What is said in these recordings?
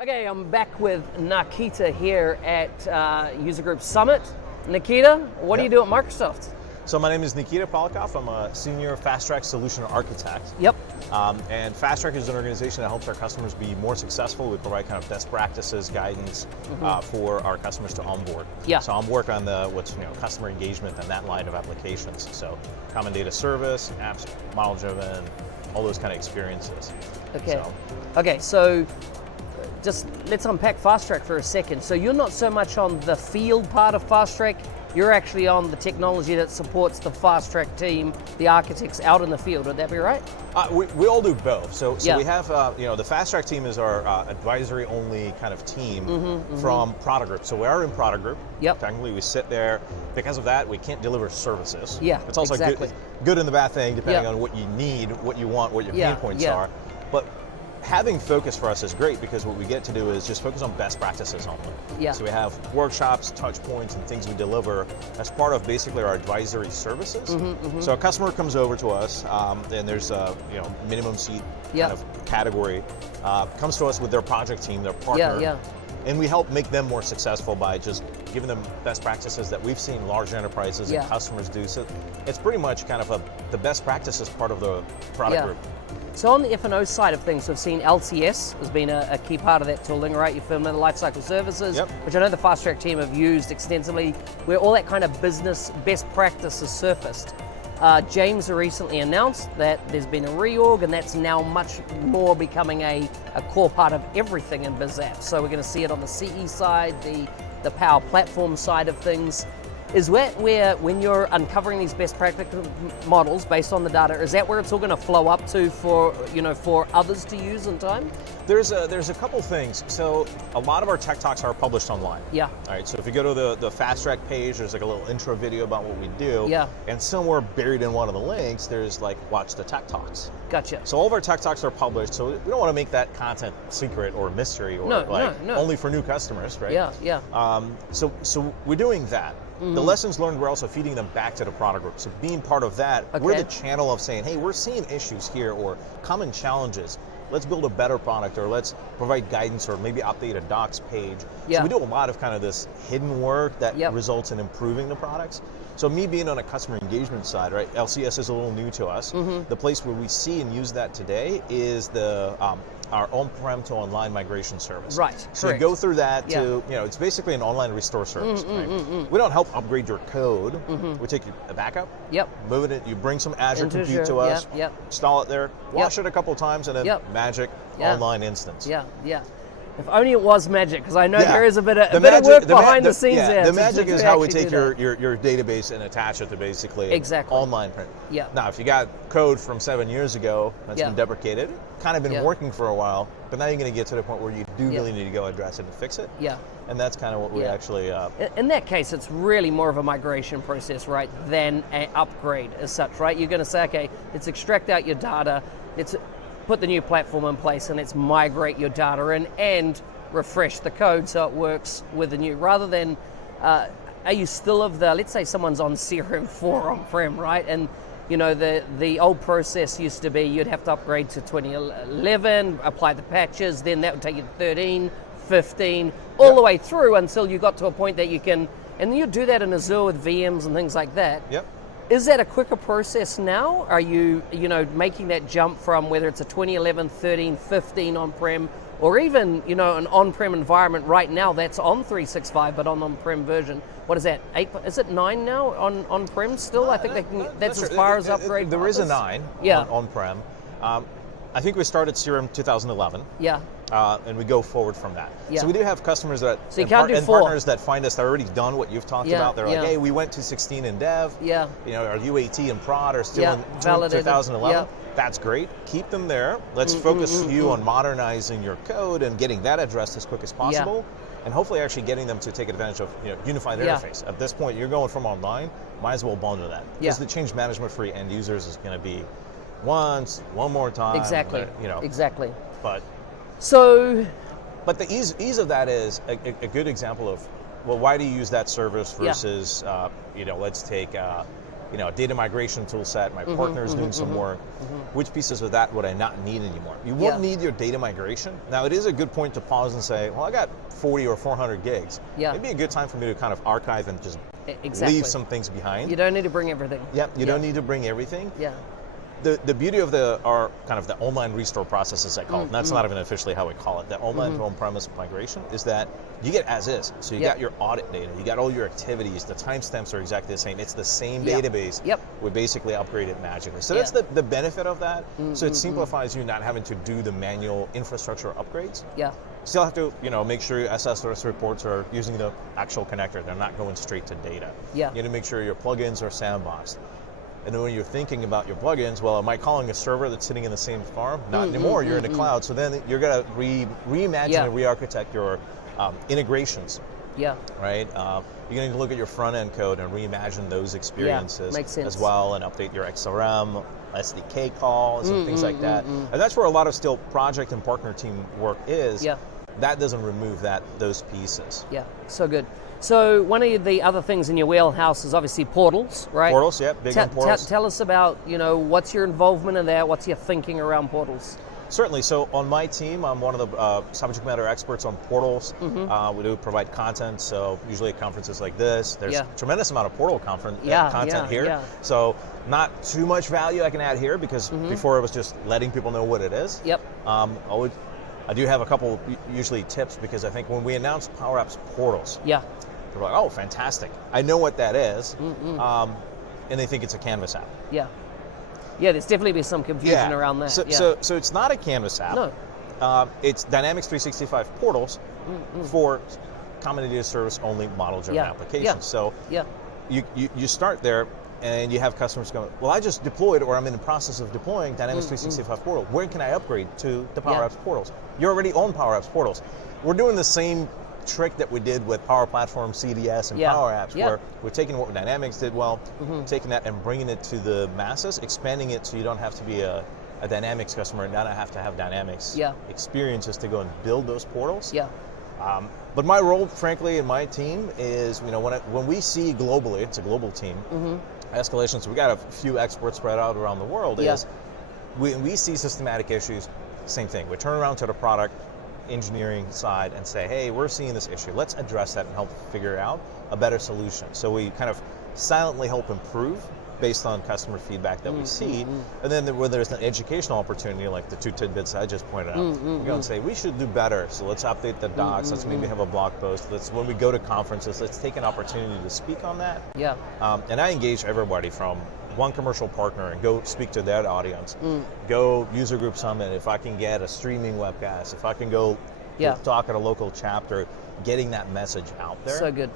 Okay, I'm back with Nikita here at User Group Summit. Nikita, what do you do at Microsoft? So my name is Nikita Polyakov. I'm a senior FastTrack solution architect. Yep. And FastTrack is an organization that helps our customers be more successful. We provide kind of best practices, guidance for our customers to onboard. Yeah. So I'm working on the customer engagement and that line of applications. So common data service, apps, model driven, all those kind of experiences. Okay. So just let's unpack FastTrack for a second. So you're not so much on the field part of FastTrack, you're actually on the technology that supports the FastTrack team, the architects out in the field. Would that be right? We all do both. So we have, the FastTrack team is our advisory only kind of team from product group. So we are in product group. Yep. Technically we sit there. Because of that, we can't deliver services. Yeah, it's also good and the bad thing, depending on what you need, what you want, what your pain points are. But having focus for us is great because what we get to do is just focus on best practices only. Yeah. So we have workshops, touch points, and things we deliver as part of basically our advisory services. So a customer comes over to us, and there's a minimum seat kind of category, comes to us with their project team, their partner, and we help make them more successful by just giving them best practices that we've seen large enterprises and customers do. So it's pretty much kind of the best practices part of the product group. So on the F&O side of things, we've seen LCS has been a key part of that tooling, right? You're familiar with Lifecycle Services, which I know the FastTrack team have used extensively, where all that kind of business best practice is surfaced. James recently announced that there's been a reorg, and that's now much more becoming a core part of everything in BizApp. So we're going to see it on the CE side, the Power Platform side of things. Is that where, when you're uncovering these best practice models based on the data, is that where it's all going to flow up to for others to use in time? There's a couple things. So a lot of our tech talks are published online. Yeah. All right. So if you go to the FastTrack page, there's like a little intro video about what we do. Yeah. And somewhere buried in one of the links, there's like watch the tech talks. Gotcha. So all of our tech talks are published. So we don't want to make that content secret or mystery or only for new customers, right? Yeah. So we're doing that. The lessons learned, we're also feeding them back to the product group. So being part of that, we're the channel of saying, hey, we're seeing issues here or common challenges. Let's build a better product, or let's provide guidance, or maybe update a docs page. So we do a lot of kind of this hidden work that results in improving the products. So me being on a customer engagement side, right, LCS is a little new to us. The place where we see and use that today is the our on-prem to online migration service. Right. So you go through that to, it's basically an online restore service. We don't help upgrade your code. We take a backup, move it, you bring some Azure Compute to us, install it there, wash it a couple times, and then magic online instance. Yeah. If only it was magic, because I know there is a bit of work behind the scenes there. The magic is how we take your database and attach it to basically online print. Now, if you got code from 7 years ago that's been deprecated, kind of been working for a while, but now you're going to get to the point where you do really need to go address it and fix it. And that's kind of what we actually... In that case, it's really more of a migration process, right, than an upgrade as such, right? You're going to say, okay, let's extract out your data, let's put the new platform in place, and let's migrate your data in and refresh the code so it works with the new, rather than, are you still of the, let's say someone's on CRM 4 on-prem, right? And the old process used to be you'd have to upgrade to 2011, apply the patches, then that would take you to 13, 15, all the way through until you got to a point that you can, and you do that in Azure with VMs and things like that. Is that a quicker process now? Are you, making that jump from whether it's a 2011, 13, 15 on-prem, or even, an on-prem environment right now that's on 365 but on-prem version? What is that? 8? Is it 9 now on-prem still? I think that's as far as upgrade. There is a 9 on-prem. I think we started CRM 2011. And we go forward from that. So we do have customers that and partners that find us that already done what you've talked about. They're like, hey, we went to 16 in dev. Our UAT and prod are still in 2011. That's great. Keep them there. Let's focus you on modernizing your code and getting that addressed as quick as possible. And hopefully actually getting them to take advantage of unified interface. At this point, you're going from online, might as well bundle that. Because the change management for end users is going to be once, one more time. Exactly. Exactly. But the ease of that is a good example of, well, why do you use that service versus, let's take a data migration tool set, my partner's doing some work, which pieces of that would I not need anymore? You won't need your data migration. Now, it is a good point to pause and say, well, I got 40 or 400 gigs. Yeah. It'd be a good time for me to kind of archive and just leave some things behind. You don't need to bring everything. Yep, you don't need to bring everything. Yeah. The beauty of our kind of the online restore process, as I call it, and that's not even officially how we call it, the online to on-premise migration, is that you get as is. So you got your audit data, you got all your activities, the timestamps are exactly the same. It's the same database. Yep. We basically upgrade it magically. So that's the benefit of that. So it simplifies you not having to do the manual infrastructure upgrades. Yeah. Still have to, make sure your SSRS reports are using the actual connector. They're not going straight to data. Yeah. You need to make sure your plugins are sandboxed. And then when you're thinking about your plugins, well, am I calling a server that's sitting in the same farm? Not anymore, you're in the cloud. So then you're going to reimagine and re-architect your integrations. Yeah. Right? You're going to look at your front-end code and reimagine those experiences as well, and update your XRM, SDK calls, and things like that. And that's where a lot of still project and partner team work is. Yeah. That doesn't remove those pieces. Yeah, so good. So one of the other things in your wheelhouse is obviously portals, right? Portals, yeah, big on portals. Tell us about, what's your involvement in that? What's your thinking around portals? Certainly. So on my team, I'm one of the subject matter experts on portals. We do provide content. So usually at conferences like this, there's a tremendous amount of portal content here. Yeah. So not too much value I can add here because before it was just letting people know what it is. Yep. I do have a couple usually tips because I think when we announced Power Apps portals, they're like, oh, fantastic. I know what that is. And they think it's a Canvas app. Yeah. Yeah, there's definitely been some confusion around that. So it's not a Canvas app. No. It's Dynamics 365 portals for common data service only model-driven applications. So you start there and you have customers going, well, I just deployed or I'm in the process of deploying Dynamics 365 portal. Where can I upgrade to the Power Apps portals? You already own Power Apps portals. We're doing the same trick that we did with Power Platform, CDS, and Power Apps, where we're taking what Dynamics did well, taking that and bringing it to the masses, expanding it so you don't have to be a Dynamics customer and not have to have Dynamics experiences to go and build those portals. Yeah. But my role, frankly, in my team is, when we see globally, it's a global team, escalations, we got a few experts spread out around the world, is we see systematic issues, same thing. We turn around to the product engineering side and say, hey, we're seeing this issue. Let's address that and help figure out a better solution. So we kind of silently help improve based on customer feedback that we see. And then where there's an educational opportunity, like the 2 tidbits I just pointed out, we go and say, we should do better. So let's update the docs. Let's maybe have a blog post. When we go to conferences, let's take an opportunity to speak on that. Yeah. And I engage everybody from one commercial partner and go speak to their audience. Go user group summit. If I can get a streaming webcast, if I can go talk at a local chapter, getting that message out there. So good.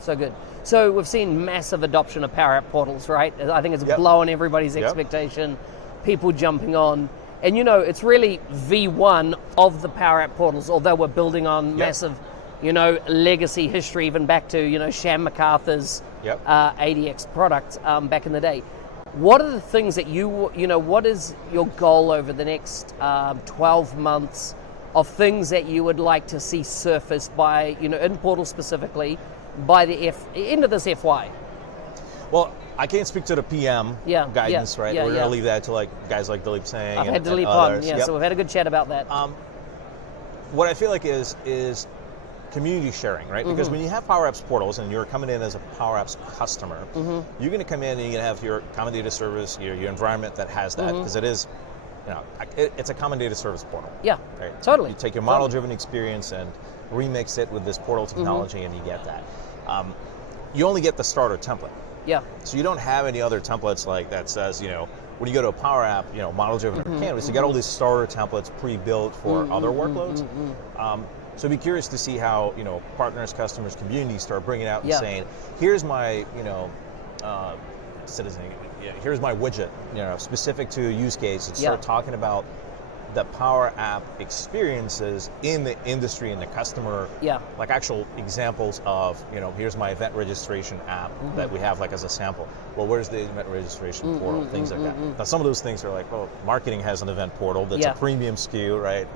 So good. So we've seen massive adoption of Power App portals, right? I think it's blowing everybody's expectation, people jumping on. And it's really V1 of the Power App portals, although we're building on massive, legacy history, even back to, Shan MacArthur's ADX product back in the day. What are the things that what is your goal over the next 12 months of things that you would like to see surface by, in portal specifically, by the end of this FY? Well, I can't speak to the PM guidance, right? We're going to leave that to guys like Dilip Singh. I've had Dilip on, so we've had a good chat about that. What I feel like is community sharing, right? Because when you have Power Apps portals and you're coming in as a Power Apps customer, you're going to come in and you're going to have your common data service, your environment that has that, because it is, it's a common data service portal. Yeah, right? Totally. You take your model-driven experience and remix it with this portal technology, and you get that. You only get the starter template. Yeah. So you don't have any other templates like that says, when you go to a Power App, model-driven or Canvas, you got all these starter templates pre-built for other workloads. So be curious to see how, partners, customers, community start bringing out and saying, here's my, citizen, here's my widget, specific to a use case, and start talking about the Power App experiences in the industry and the customer, like actual examples of, here's my event registration app that we have as a sample. Well, where's the event registration portal? Things like that. Now, some of those things are like, well, marketing has an event portal that's a premium SKU, right?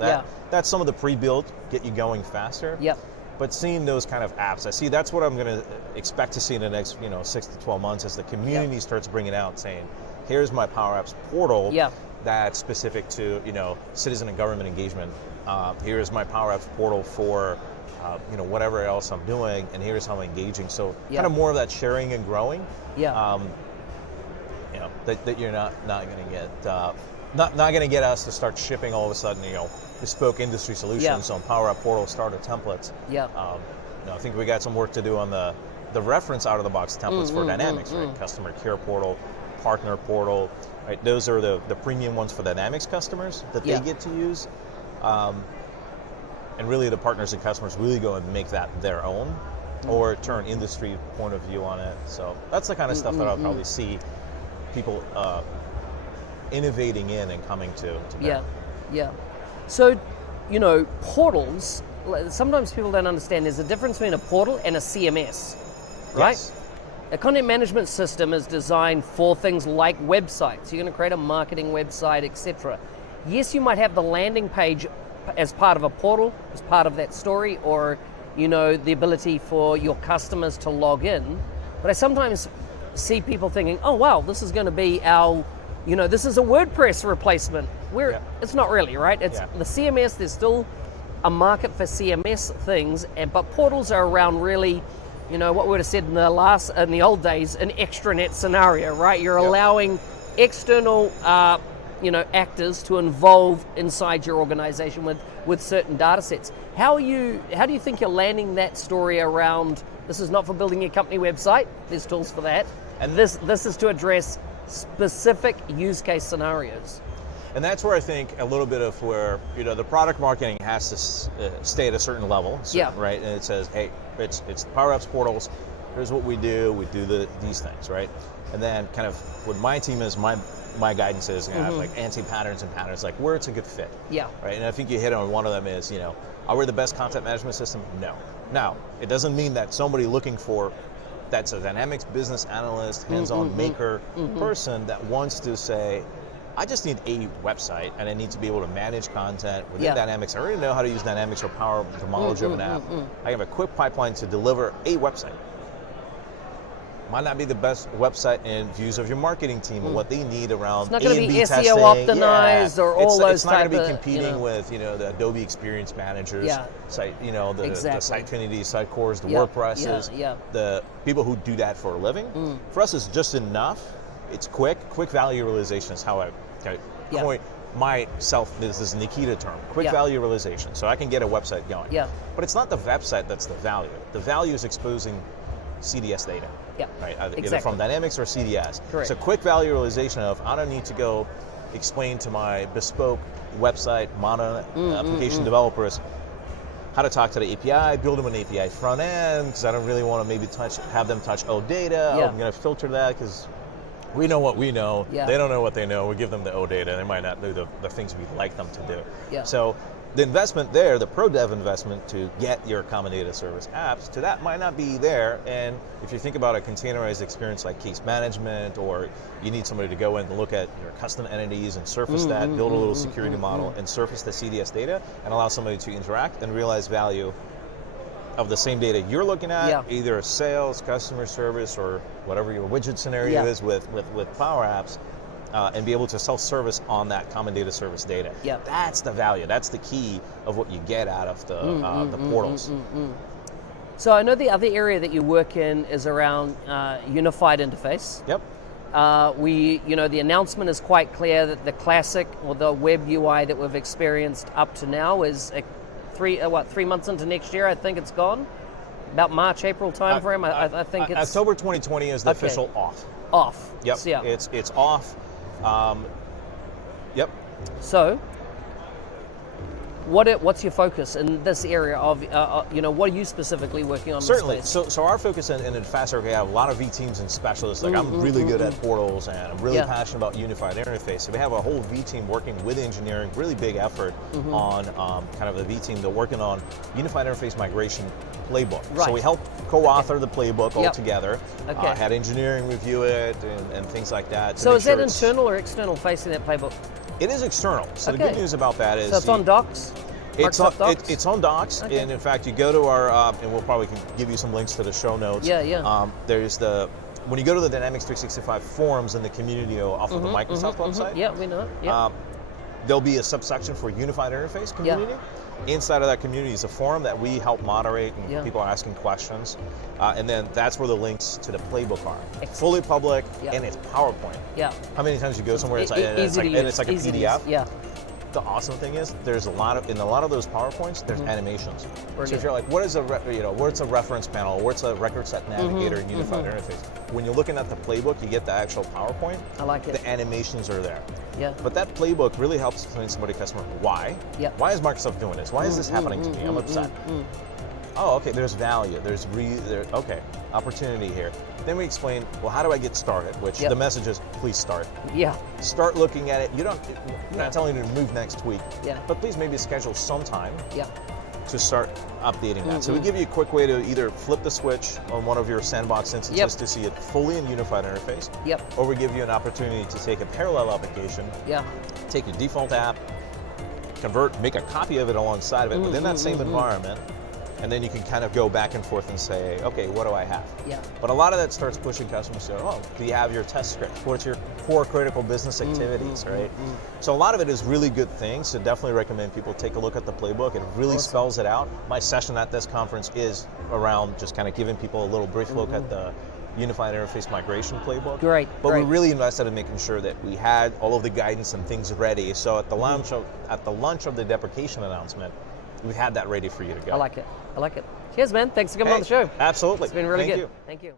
That's some of the pre-built, get you going faster. Yep. But seeing those kind of apps, I see that's what I'm going to expect to see in the next 6 to 12 months as the community starts bringing out saying, here's my Power Apps portal that's specific to citizen and government engagement. Here's my Power Apps portal for whatever else I'm doing, and here's how I'm engaging. So kind of more of that sharing and growing. That you're not going to get not going to get us to start shipping all of a sudden bespoke industry solutions on Power App portal starter templates. I think we got some work to do on the reference out of the box templates for Dynamics, right? Customer care portal, partner portal, right? Those are the premium ones for Dynamics customers that they get to use. And really the partners and customers really go and make that their own or turn industry point of view on it. So that's the kind of stuff that I'll probably see people innovating in and coming to bear. So, portals, sometimes people don't understand there's a difference between a portal and a CMS, right? Yes. A content management system is designed for things like websites. You're going to create a marketing website, etc. Yes, you might have the landing page as part of a portal, as part of that story, or the ability for your customers to log in. But I sometimes see people thinking, oh wow, this is going to be our, this is a WordPress replacement. It's not really, right? It's the CMS. There's still a market for CMS things, but portals are around really, what we would have said in the old days, an extranet scenario, right? You're allowing external actors to involve inside your organization with certain data sets. How do you think you're landing that story around, this is not for building your company website, there's tools for that, and this is to address specific use case scenarios? And that's where I think a little bit of where, the product marketing has to stay at a certain level, right? And it says, hey, it's Power Apps portals, here's what we do these things, right? And then kind of what my team is, my guidance is have like anti-patterns and patterns, like where it's a good fit. Right. And I think you hit on one of them is, are we the best content management system? No. Now, it doesn't mean that somebody looking for that's a Dynamics business analyst, hands-on maker person that wants to say, I just need a website and I need to be able to manage content within Dynamics. I already know how to use Dynamics or power the knowledge of an app. I have a quick pipeline to deliver a website. Might not be the best website in views of your marketing team and what they need around it's not going to be SEO optimized or all those. It's not going to be competing with the Adobe Experience Managers, site, the Sitefinity, Sitecores, the WordPresses, the people who do that for a living. For us, it's just enough. It's quick value realization is how I point myself. This is Nikita term, quick value realization. So I can get a website going. But it's not the website that's the value. The value is exposing CDS data. Right, either from Dynamics or CDS. Correct. So quick value realization of I don't need to go explain to my bespoke website application developers how to talk to the API, build them an API front end, because I don't really want to maybe have them touch O data. I'm going to filter that because we know what we know. They don't know what they know. We give them the O data. They might not do the things we'd like them to do. So the investment there, the pro dev investment to get your common data service apps, to that might not be there. And if you think about a containerized experience like case management, or you need somebody to go in and look at your custom entities and surface that, build a little security model and surface the CDS data and allow somebody to interact and realize value of the same data you're looking at, either sales, customer service, or whatever your widget scenario is with Power Apps. And be able to self-service on that common data service data. That's the value. That's the key of what you get out of the portals. So I know the other area that you work in is around unified interface. The announcement is quite clear that the classic or the web UI that we've experienced up to now is 3 months into next year. I think it's gone. About March, April timeframe. I think it's October 2020 is the official off. Yep. So, it's off. So, what's your focus in this area of, what are you specifically working on? Certainly. So our focus in FastTrack, we have a lot of V teams and specialists. Like I'm really good at portals, and I'm really passionate about unified interface. So we have a whole V team working with engineering, really big effort on kind of the V team. They're working on unified interface migration playbook. So we help co-author the playbook all together. Had engineering review it and things like that. So is that internal or external facing that playbook? It is external. So the good news about that is... So it's on docs? It's Microsoft Docs? It's on Docs, Okay. and in fact, you go to our, and we'll probably can give you some links to the show notes. Yeah. There's when you go to the Dynamics 365 forums in the community off of the Microsoft website. Yeah, we know it. Yeah. There'll be a subsection for Unified Interface community. Yeah. Inside of that community is a forum that we help moderate, and people are asking questions. And then that's where the links to the playbook are. Fully public, and it's PowerPoint. Yeah. How many times you go somewhere it's like a PDF? Yeah. The awesome thing is there's in a lot of those PowerPoints there's animations. Brilliant. So if you're like, what's a reference panel, what's a record set navigator in Unified Interface? When you're looking at the playbook, you get the actual PowerPoint. I like it. The animations are there. Yeah. But that playbook really helps explain to customer why. Yeah. Why is Microsoft doing this? Why is this happening to me? I'm upset. Oh, okay. There's value. There's opportunity here. Then we explain, well, how do I get started? Which the message is, please start. Yeah. Start looking at it. You're not telling you to move next week. Yeah. But please maybe schedule some time. Yeah. To start updating that. So we give you a quick way to either flip the switch on one of your sandbox instances to see it fully in Unified Interface. Or we give you an opportunity to take a parallel application. Take your default app, convert, make a copy of it alongside of it within that same environment. And then you can kind of go back and forth and say, okay, what do I have? Yeah. But a lot of that starts pushing customers to, oh, do you have your test script? What's your core critical business activities, right? So a lot of it is really good things. So definitely recommend people take a look at the playbook. It really spells it out. My session at this conference is around just kind of giving people a little brief look at the Unified Interface Migration Playbook. But we really invested in making sure that we had all of the guidance and things ready. So at the launch of the deprecation announcement, we had that ready for you to go. I like it. Cheers, man. Thanks for coming on the show. Absolutely. It's been really good. Thank you. Thank you.